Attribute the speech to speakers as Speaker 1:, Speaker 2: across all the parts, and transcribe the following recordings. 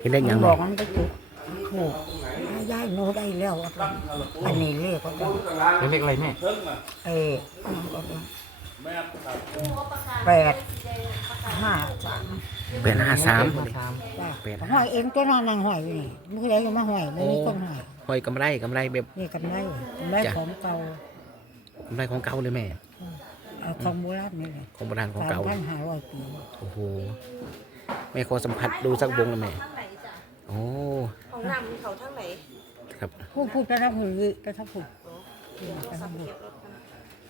Speaker 1: เห็นเลขหยัง
Speaker 2: บ
Speaker 1: แม่
Speaker 2: อกมันไปจุดถูกย้ายโนได้แล้วอะครับอันนี้เลขก็ได้
Speaker 3: เป็นเลขอะไรแม่
Speaker 2: เออแปดห้าสาม
Speaker 1: เป็นห้าสาม
Speaker 2: จ้ะ
Speaker 1: แปด
Speaker 2: ห้อยเองก็นอนนางห้อยอยู่นี่มือใดก็มาห้อยไม่มีคนห้อย
Speaker 1: ห้อยกำไรกำไรแบบ
Speaker 2: นี่กำไรกำไร
Speaker 1: จ้ะ
Speaker 2: ของเก่ากำ
Speaker 1: ไรของเก่าเลยแม่
Speaker 2: เอาของโบราณนี่แหละ
Speaker 1: ของโบราณของ
Speaker 2: สาม
Speaker 1: เก่า
Speaker 2: พันห้าร้อยปี
Speaker 1: โอ้โหแม่ขอสัมผัสดูสักวงเลยแม่ โอ้
Speaker 4: ของน้ำเขาทางไหน
Speaker 1: ครับ
Speaker 2: พูดพูดกระทับหูกระทับหูกระทับหู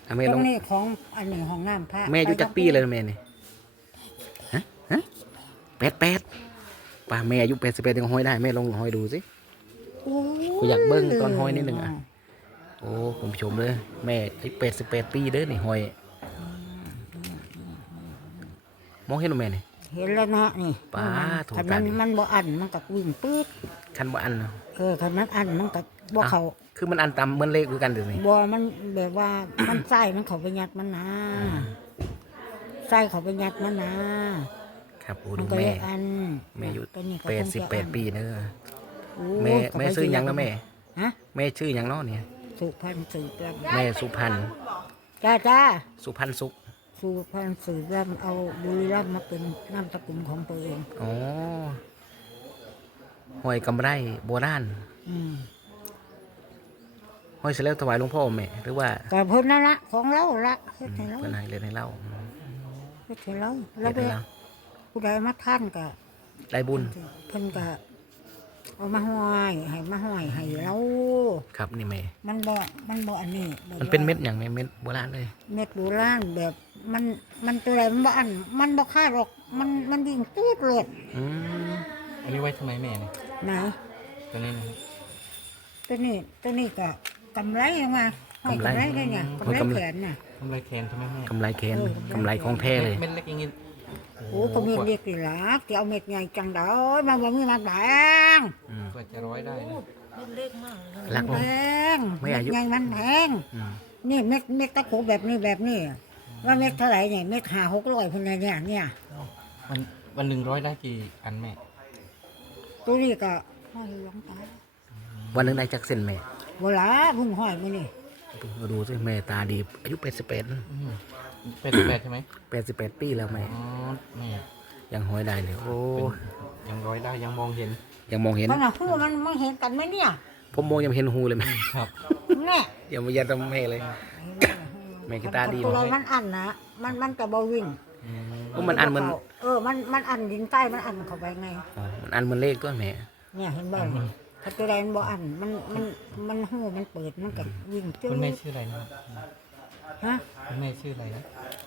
Speaker 1: อะแม่
Speaker 2: ต
Speaker 1: ล
Speaker 2: ร
Speaker 1: อง
Speaker 2: งนี้ของอันนี้ของน้ำพระ
Speaker 1: แม่อยู่จักปีเลยนะแม่นี่ฮะฮะแปดแปดป่าแม่อายุแปดสิบแปดยังห้อยได้แม่ลองห้อยดูสิ
Speaker 2: โอ้
Speaker 1: กูอยากเบิ่งตอนห้อยนิดหนึ่งอะโอ้คุณผู้ชมเลยแม่อายุแปดสิบแปดปีเด้อนี่ห้อยมองเห็นหรือแม่นี่
Speaker 2: เห็นแล้วเนาะนี่
Speaker 1: ป๊าถูก
Speaker 2: คัน
Speaker 1: กั
Speaker 2: มันนมันบ่อันมันก็วิ่งปื๊ด
Speaker 1: คันบ่อันเนาะ
Speaker 2: เออคันมันอันมันก็บ่เขา
Speaker 1: คือมันอันตำเหมือนเลขคือกันเดี๋ยวนี้
Speaker 2: บ่มันแบบว่า มันไส้มันเขาไปยัดมันนะไส้เขาไปยัดมันนะครับ
Speaker 1: โอ้
Speaker 2: มั
Speaker 1: ดู
Speaker 2: นก็เล
Speaker 1: แม่
Speaker 2: ยอัน
Speaker 1: แม่อายุ
Speaker 2: ตัวนี้ก็
Speaker 1: แปด
Speaker 2: คง
Speaker 1: สิบ
Speaker 2: จะ
Speaker 1: แปด
Speaker 2: อัน
Speaker 1: ปีเนอะ
Speaker 2: โอ้
Speaker 1: แม่
Speaker 2: ก็
Speaker 1: แม่
Speaker 2: ไป
Speaker 1: ชื่อหยัง
Speaker 2: สิ
Speaker 1: นะแม่
Speaker 2: ฮะ
Speaker 1: แม่ชื่อหยังเนาะเนี่ย
Speaker 2: สุพรรณสืบรำ
Speaker 1: แม่สุพรรณ
Speaker 2: จ้าจ้า
Speaker 1: สุพรรณสุข
Speaker 2: สุพรรณสืบรำเอาบุรีรัมย์มาเป็นนามสกุลของตัวเอง
Speaker 1: อ๋อห้อยกำไรโบราณ
Speaker 2: อืม
Speaker 1: ห้อยเสร็จแล้วถวายหลวงพ่อแม่หรือว่า
Speaker 2: ก็เพิ่นนั่นละของเราละเฮ็ดให้เรา
Speaker 1: เพื่อนให้เรียนให้เล่า
Speaker 2: เฮ็ดให้เรา
Speaker 1: เรี
Speaker 2: แล้
Speaker 1: ย
Speaker 2: วนไป
Speaker 1: ให้เล่า
Speaker 2: ผู้ใดมาท่านก็
Speaker 1: ได้บุญ
Speaker 2: เพิ่นก็เอามาห้อยให้มาห้อยให้เรา
Speaker 1: ครับนี่แม่
Speaker 2: มันบ่ มันบ่อันนี้แบบ
Speaker 1: มันเป็น
Speaker 2: ว่า
Speaker 1: เม็ดอย่างแม่เม็ดโบราณเลย
Speaker 2: เม็ดโบราณแบบ มันมันตัวอะไรมันบ่อันมันบ่คาดหรอก มันมันวิ่งตูดเลย
Speaker 1: อืม
Speaker 3: อันนี้ไว้ทำไมแม่เนี่ย
Speaker 2: ไหน
Speaker 3: ตัวนี้นะครับ
Speaker 2: ตัวนี้ตัวนี้ก็กำไรออกมาห้อยกำไรได้เนี่ยกำไรแขนน่ะ
Speaker 3: กำไรแคนใช่ไหมแม่
Speaker 1: กำไรแขน
Speaker 2: เออกำ
Speaker 1: ไรของแท้เลย
Speaker 3: เม็ดเล็กอย่างงี้
Speaker 2: โอ้ก็เม็ดเล็กนี่ล่ะที่เอาเม็ดใหญ่จังดอกมันบ่มีมันแพง
Speaker 1: อืม
Speaker 3: กว่าจะร้อยได้นะ
Speaker 4: เป็นเลขมากเลย
Speaker 1: รัก
Speaker 2: แพง
Speaker 1: ไม่
Speaker 2: เม็
Speaker 1: อา
Speaker 2: ด
Speaker 1: ยุ
Speaker 2: ใหญ่มันแพง
Speaker 1: อืม
Speaker 2: นี่เม็ดเม็ดตะโขบแบบนี้แบบนี้ ว่าเม็ดเท่าไหร่เนี่ยเม็ดห้าหกร้อยพุ่นน่ะเนี่ยเนี่ย
Speaker 3: วันวันหนึ่งร้อยได้กี่อันแม่
Speaker 2: ตัวนี้ก็ห้อยหลวงตา
Speaker 1: วันหนึงได้จักเส้นแม่
Speaker 2: เวลาเพุ่งห้อยมื้อนี่
Speaker 1: มาดูสิแม่ตาดี อายุแปดสิบแปด
Speaker 3: แปดสิบแปดใช่ไหม
Speaker 1: แปดสิบแปดปีแล้วแม่
Speaker 3: อ๋อแม่
Speaker 1: ยังห้อยได้เลยโอ้
Speaker 3: เป็นยังร้อยได้ยังมองเห็น
Speaker 1: ยังมองเห็น
Speaker 2: มันน่ะฮู้มันมันเห็นกันไหมเนี่ย
Speaker 1: ผมมองยังไม่เห็นหูเลยแม่
Speaker 3: ครับ
Speaker 2: แน่
Speaker 1: อย่ามายัดตำแม่เลย แม่กีตาร์ดี
Speaker 2: ตัวมันอันนะมันมันก็บ่วิ่ง
Speaker 3: อืม
Speaker 1: โอ้มันอันเหมัน
Speaker 2: เออมันมันอันดินใต้มันอันเข้าไปไง
Speaker 1: อ๋อมันอันเหมันเลขตัวแม่
Speaker 2: เนี่ยเห็นบ่ถ้าตัวใดมันบ่อันมันมันมันฮู้มันเปิดมันก็วิ่งจื้
Speaker 3: คุณแม่ชื่ออะไรนะครับ
Speaker 2: ฮะ
Speaker 3: คุณแม่ชื่ออะไรนะ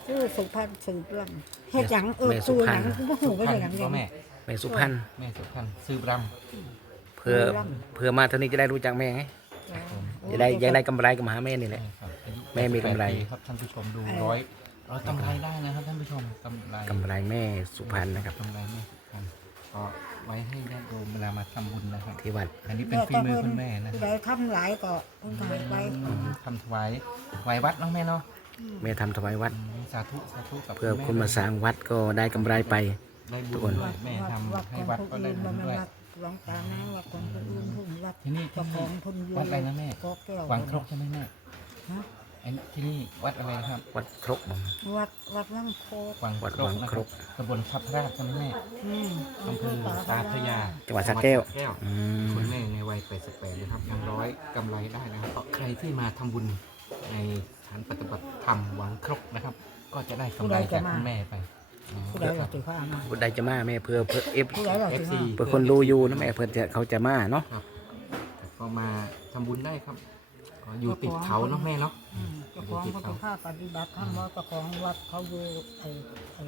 Speaker 2: ชื่อสุพรรณสืบลำเฮ็ดหยังเออชื่อหยังกูบ่ฮู้ว่า
Speaker 3: พั
Speaker 2: เฮ็ดหยัง
Speaker 3: ก็
Speaker 2: เนี่ย
Speaker 3: แม่
Speaker 1: แม่สุพรรณ
Speaker 3: แม่สุพรรณซื้อร
Speaker 1: เพื่อเพื่อมาเท่านี้จะได้รู้จักแม่ไง จะได้ยังได้กำไรกับหาแม่นี่ำแหละ
Speaker 3: ครับอายุ
Speaker 1: แม่มีกำไร
Speaker 3: 88ปีครับท่านผู้ชมดูร้อยร้อยกำไรได้นะครับท่านผู้ชมกำไร
Speaker 1: กำไรแม่สุพรรณนะครับ
Speaker 3: กำไรแม่สุพรรณก็ไว้ให้ญาติโยมเวลามาทำบุญนะครับ
Speaker 1: ที่วัด
Speaker 3: อันนี้เป็นฝีมือคุณแม่นะ
Speaker 2: ผู้ใดทำหลายก็เพิ่นก็ให้ไป
Speaker 3: อืมทำถวายถวายวัดเนาะแม่เนาะ
Speaker 1: แม่ทำถวายวัด
Speaker 3: อืมสาธุสาธุกับ
Speaker 1: เพื่อ
Speaker 3: แค
Speaker 1: นมาสร้างวัดก็ได้กำไรไป
Speaker 3: ได้บุ
Speaker 1: ทุก
Speaker 3: ญ
Speaker 1: คน
Speaker 3: ด้วยแม่ทำให้
Speaker 2: ของ
Speaker 3: วัด
Speaker 2: ผู้
Speaker 3: ก็ได้
Speaker 2: อื่น
Speaker 3: บุ
Speaker 2: บ่
Speaker 3: ญ
Speaker 2: แม่น
Speaker 3: ด้วย
Speaker 2: วัด หลวงตานะวัดของผู้อื่นผู้วัด
Speaker 3: ที่นี่
Speaker 2: เจ้าของเพิ่นอยู่
Speaker 3: วัดอะไรนะแม่
Speaker 2: ก็แก้ว
Speaker 3: วังครกใช่ไหมแม่
Speaker 2: ฮะ
Speaker 3: ไอ้ที่นี่วัดอะไรครับ
Speaker 1: วัดครกบ่
Speaker 2: วัดวัดวังโคก
Speaker 3: วัง
Speaker 1: วัด
Speaker 3: ครก
Speaker 1: วัง
Speaker 3: นะ
Speaker 1: ค
Speaker 3: ค
Speaker 1: ร
Speaker 3: รั
Speaker 1: ก
Speaker 3: บตำบลทับพระราชใช่ไหมแม่
Speaker 2: อืม
Speaker 3: อำเภอตาพระยา
Speaker 1: จังหวัดสระแก้ว
Speaker 3: แก้ว
Speaker 1: อืม
Speaker 3: คุณแม่ในวัย88นะครับยังร้อยกำไรได้นะครับเพราะใครที่มาทำบุญในสถานปฏิบัติธรรมวังครกนะครับ ก็จะได้กำไรจากคุณแม่ไปอ๋อ
Speaker 2: ผู้ใดเราถือผ้ามา
Speaker 1: ผู้ใดจะมาแม่เพื่อเพื่อเอฟ
Speaker 2: ผู้ใดเรา
Speaker 3: เอ
Speaker 2: ถื
Speaker 3: ฟ
Speaker 2: อ
Speaker 3: ซี
Speaker 2: มา
Speaker 1: เพื่อคนรู้อยู่นะแม่เพื่อจะเขาจะมาเนาะ
Speaker 3: ครับก็มาทำบุญได้ครับก็อยู่ติดเขาเนาะแม่เนาะ
Speaker 2: อืมเจ้าของเขาถือผ้าปฏิบัติธรรมว่าเจ้าของวัดเขาอยู่ไอ้ไอ้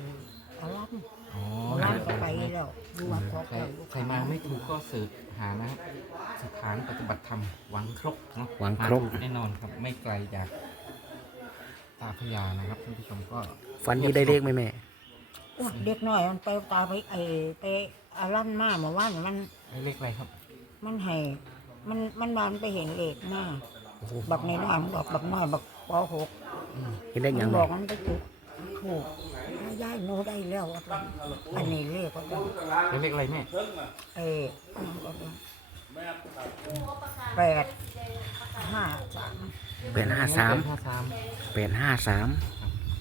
Speaker 2: อารัม
Speaker 3: อ๋อ
Speaker 2: อารัมก็ไปแล้วอยู่วัดของ
Speaker 3: ใคร
Speaker 2: แก้ว
Speaker 3: ใครมาไม่ถูกก็สืบหานะครับสถานปฏิบัติธรรมวังครกเนาะ
Speaker 1: วังครก
Speaker 3: มาถูแน่นอนครับไม่ไกลจากตาพระยานะครับท่านผู้ชมก็
Speaker 1: ฟันดีได้เลขไหมแม่
Speaker 2: โอ้ยเด็กน้อยมันไปตาไปไอ้ไปอารัมมาเมื่อวานมัน
Speaker 3: ได้เลขอะไรครับ
Speaker 2: มันให้มันมันบานไปเห็นเลขมา
Speaker 1: โอ้โห
Speaker 2: บักในน้อยมันบอกบักน้อยบักปหก
Speaker 1: เห็นเลขห
Speaker 2: มั
Speaker 1: ยัง
Speaker 2: นบ
Speaker 1: แม่
Speaker 2: อกมันไปจุดถูกยายโนได้แล้วว่าซั่นอันนี้เลขก็ต้อง
Speaker 3: เลขอะไรแม่
Speaker 2: เออแปดห้าสาม
Speaker 1: แปดห้าสาม
Speaker 3: ห้าสาม
Speaker 1: แปดห้าสาม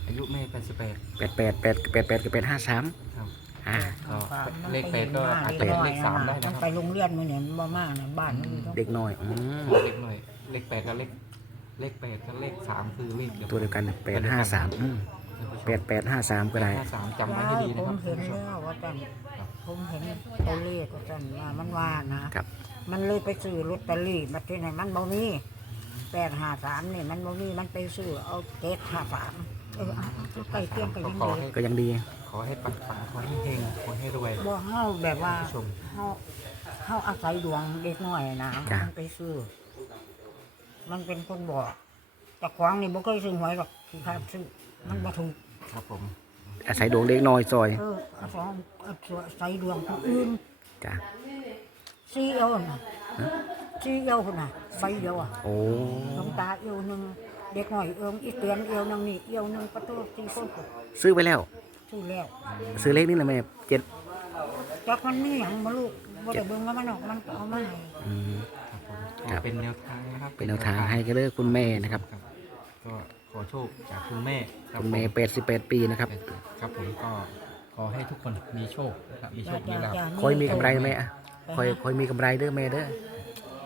Speaker 3: อายุแม่แปดสิบแปด
Speaker 1: แปดแปดแปดแปดแปดกับแปดห้าสาม
Speaker 3: ครับ
Speaker 1: อ่า
Speaker 3: ก็เลขแปดก็อาจจะเป็นเลขสามได้
Speaker 2: มั
Speaker 3: นะ
Speaker 2: น
Speaker 3: ครับ
Speaker 2: ไปโรงเรียนมันเนี่ยมันบ่มากนะบ้านมันอยู่ตรง
Speaker 1: เด็กน้อยอืม
Speaker 3: เลขหน่อยเลขแปดกับเลขเลขแปดกับเลขสามคือเลข
Speaker 1: ตัวเดียวกันแปดห้าสามอืมแปดแปดห้าสามก็ได้
Speaker 3: ห้าสามจำไว้ให้ดีนะ
Speaker 2: ผ
Speaker 3: ครั
Speaker 2: ม
Speaker 3: บ
Speaker 2: เห็นแล้วว่าจันผมเห็นตัวเลขว่าจันว่ามันว่านะ ครับ มันเลยไปซื้อลอตเตอรี่มาที่ไหนมันบ่มีแปดห้าสามนี่มันบ่มีมันไปซื้อเอาเจ็ดห้าสาม เออเอาเอาใกล้เคียงกันยัง
Speaker 3: ขอ
Speaker 2: ดี
Speaker 3: ให้
Speaker 1: ก็ยังดี
Speaker 3: ขอให้ปังปังขอให้เฮงขอให้รวย
Speaker 2: บ่เฮาแบบว่า
Speaker 3: ผู้ชม
Speaker 2: เฮาเฮาอาศัยดวงเด็กน้อยนะ
Speaker 1: จ้ะ
Speaker 2: มันไปซื้อ มันเป็นคนบอกแต่ขวางนี่บ่เคยซื้อหวยหรอกที่พาซื้อมันบ่ถูก
Speaker 3: ครับผม
Speaker 1: อาศัยดวงเด็กน้อยซอย
Speaker 2: เอออาศัยอาศัยดวงผู้อื่น
Speaker 1: จ้ะ
Speaker 2: ซีเอวน่ะซีเอวน่ะใบเดียวอะ
Speaker 1: โอ้
Speaker 2: หลวงตาเอวหนึ่ง เด็กหน่อยเอิมอีเตียนเอวหนึ่งนี่เอวหนึ่งประตูตีโค้ง
Speaker 1: ซื้อไปแล้ว
Speaker 2: ซื้อแล้ว
Speaker 1: ซื้อเลขนี่แหละแม่เจ็ด
Speaker 2: จักมันมีหยังมาลูกบ่ได้เบิ่งว่ามันออกมันเอามาให้
Speaker 1: อืม
Speaker 3: ครับผมเป็นแนวทางนะครับ
Speaker 1: เป็นแนวทางให้ก็เลยคุณแม่นะครับ
Speaker 3: ก็ขอโชคจากคุณแม่รับ
Speaker 1: คุณแม่
Speaker 3: ผ
Speaker 1: แปดสิบแปดปีนะครับ
Speaker 3: ครับผมก็ขอให้ทุกคนมีโชคนะครับมีโชคมีลาภ
Speaker 1: คอยมีกำไรแม่อะคอยคอยมีกำไรเด้อแม่เด้อ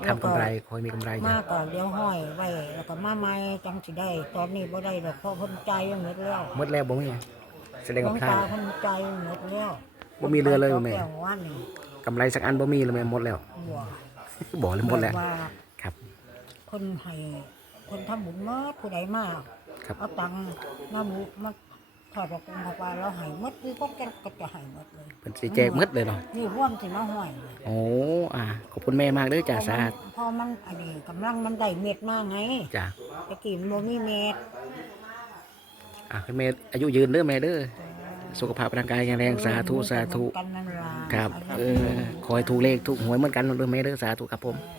Speaker 1: ทำกำไรคอยมีกำไร
Speaker 2: มา
Speaker 1: จ้ะ
Speaker 2: ก่อนเดี๋ยวห้อยไว้แล้วก็มาใหม่จังสิได้ ตอนนี้บ่ได้ดอกเพราะเพิ่นใจายหมดแล้ว
Speaker 1: หมดแล้วบ่มีแสดง
Speaker 2: หล
Speaker 1: กับ
Speaker 2: วง
Speaker 1: ข้า
Speaker 2: ตาวเพิ่นใจายหมดแล้ว
Speaker 1: บ่มีเรือเลยแม่
Speaker 2: แก้ววันนี่
Speaker 1: กำไรสักอันบ่มีเลยแม่หมดแล้ว
Speaker 2: บ่
Speaker 1: บอกเลยหมดแล้ว
Speaker 2: บบว่า
Speaker 1: ครับ
Speaker 2: คนให้คนทำบุญมากผู้ใดมาก
Speaker 1: ครับ
Speaker 2: เอาตังค์มาบุมา ถอดประกงมาปลาแล้วให้หมดคือก็จะก็จะให้หมดเลย
Speaker 1: เพิ่นสิแจกหมดเลยเนาะ
Speaker 2: นี่ร่วมสิมาห้อย
Speaker 1: โอ้อ่าขอบคุณแม่มากเด้อจ้าสาธุ
Speaker 2: พอมันอันนี้กำลังมันได้เม็ดมากไง
Speaker 1: จ้า
Speaker 2: ตะกี้มันบ่มีเม็ด
Speaker 1: อ่าคุณแม่อายุยืนเด้อแม่เด้อสุขภาพร่างกายแข็งแรงสาธุสาธุ
Speaker 2: กันนั่นล่ะ
Speaker 1: ครับ
Speaker 2: อายุ
Speaker 1: เออขอให้ถูกเลขถูกหวยเหมือนกันเด้อแม่เด้อสาธุครับผม
Speaker 2: เออ